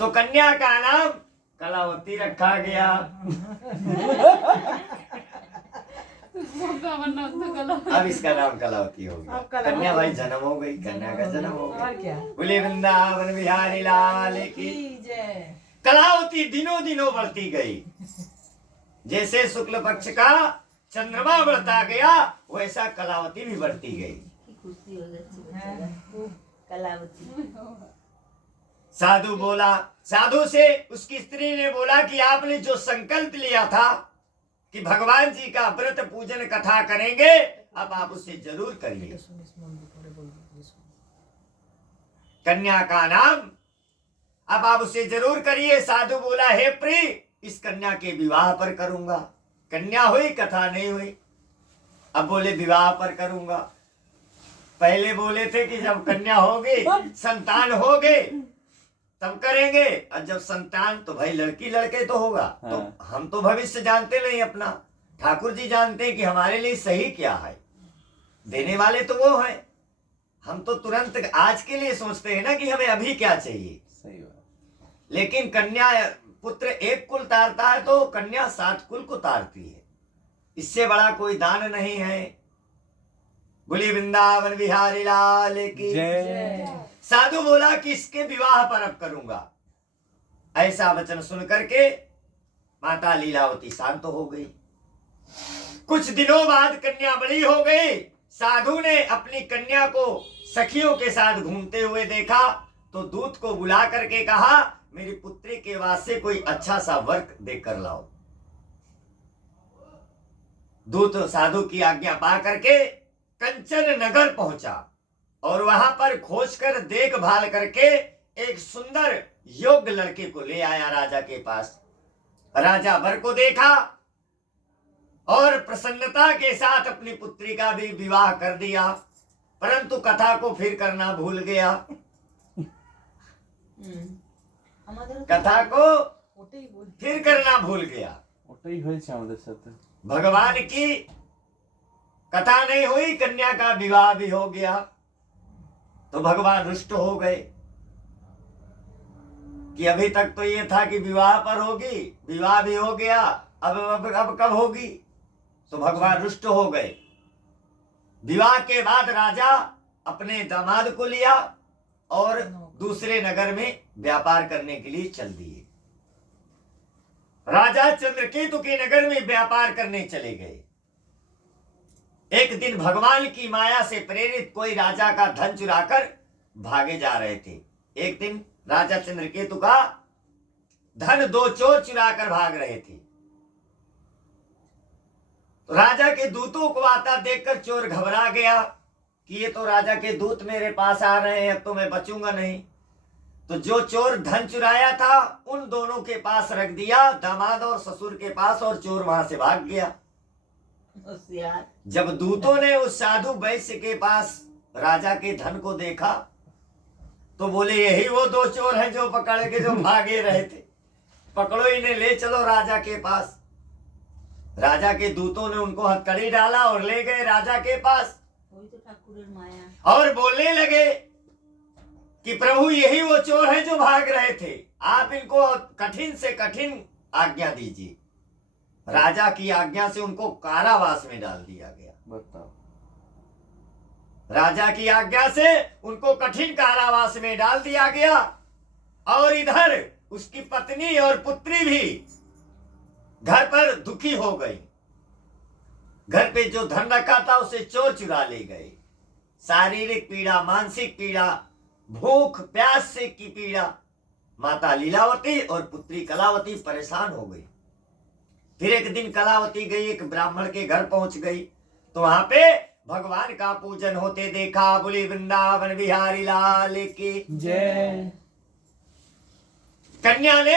तो कन्या का नाम कलावती रखा गया। अब इसका नाम कलावती हो गया। कन्या भाई जन्म हो गई, कन्या का जन्म हो गया। बोले वृंदावन बिहारी लाल की जय। कलावती दिनों दिनों बढ़ती गई। जैसे शुक्ल पक्ष का चंद्रमा बढ़ता गया वैसा कलावती भी बढ़ती गई। कलावती साधु बोला, साधु से उसकी स्त्री ने बोला कि आपने जो संकल्प लिया था कि भगवान जी का व्रत पूजन कथा करेंगे, अब आप उसे जरूर करिए। कन्या का नाम अब आप उसे जरूर करिए। साधु बोला, हे प्रिय, इस कन्या के विवाह पर करूंगा। कन्या हुई, कथा नहीं हुई। अब बोले विवाह पर करूंगा। पहले बोले थे कि जब कन्या होगी, संतान हो गए तब करेंगे, और जब संतान तो भाई लड़की लड़के तो होगा। तो हम तो भविष्य जानते नहीं अपना, ठाकुर जी जानते हैं कि हमारे लिए सही क्या है। देने वाले तो वो हैं। हम तो तुरंत आज के लिए सोचते हैं ना कि हमें अभी क्या चाहिए। सही बात। लेकिन कन्या पुत्र एक कुल तारता है तो कन्या 7 कुल को तारती है। इससे बड़ा कोई दान नहीं है। बोली वृंदावन बिहारी लाल की जय। साधु बोला कि इसके विवाह पर अब करूंगा। ऐसा वचन सुन करके माता लीलावती शांत हो गई। कुछ दिनों बाद कन्या बड़ी हो गई। साधु ने अपनी कन्या को सखियों के साथ घूमते हुए देखा तो दूत को बुला करके कहा, मेरी पुत्री के वास्ते कोई अच्छा सा वर देकर लाओ। दूत साधु की आज्ञा पा करके कंचन नगर पहुंचा और वहां पर खोजकर देखभाल करके एक सुंदर योग्य लड़के को ले आया राजा के पास। राजा वर को देखा और प्रसन्नता के साथ अपनी पुत्री का भी विवाह कर दिया, परंतु कथा को फिर करना भूल गया। कथा को फिर करना भूल गया। भगवान की कथा नहीं हुई, कन्या का विवाह भी हो गया तो भगवान रुष्ट हो गए कि अभी तक तो ये था कि विवाह पर होगी, विवाह भी हो गया, अब कब होगी। तो भगवान रुष्ट हो गए। विवाह के बाद राजा अपने दामाद को लिया और दूसरे नगर में व्यापार करने के लिए चल दिए। राजा चंद्रकेतु के नगर में व्यापार करने चले गए। एक दिन भगवान की माया से प्रेरित कोई राजा का धन चुराकर भागे जा रहे थे। एक दिन राजा चंद्रकेतु का धन 2 चोर चुराकर भाग रहे थे। तो राजा के दूतों को आता देखकर चोर घबरा गया कि ये तो राजा के दूत मेरे पास आ रहे हैं, अब तो मैं बचूंगा नहीं। तो जो चोर धन चुराया था उन दोनों के पास रख दिया, दामाद और ससुर के पास, और चोर वहां से भाग गया। जब दूतों ने उस साधु वैश्य के पास राजा के धन को देखा तो बोले, यही वो 2 चोर हैं जो पकड़ के जो भागे रहे थे, पकड़ो इन्हें, ले चलो राजा के पास। राजा के दूतों ने उनको हथकड़ी डाला और ले गए राजा के पास। और बोलने लगे कि प्रभु यही वो चोर हैं जो भाग रहे थे, आप इनको कठिन से कठिन आज्ञा दीजिए। राजा की आज्ञा से उनको कारावास में डाल दिया गया। बताओ, राजा की आज्ञा से उनको कठिन कारावास में डाल दिया गया। और इधर उसकी पत्नी और पुत्री भी घर पर दुखी हो गई। घर पे जो धन रखा था उसे चोर चुरा ले गए। शारीरिक पीड़ा, मानसिक पीड़ा, भूख प्यास से की पीड़ा, माता लीलावती और पुत्री कलावती परेशान हो गई। फिर एक दिन कलावती गई, एक ब्राह्मण के घर पहुंच गई तो वहां पे भगवान का पूजन होते देखा। बोली वृंदावन बिहारी लाल की जय। कन्या ने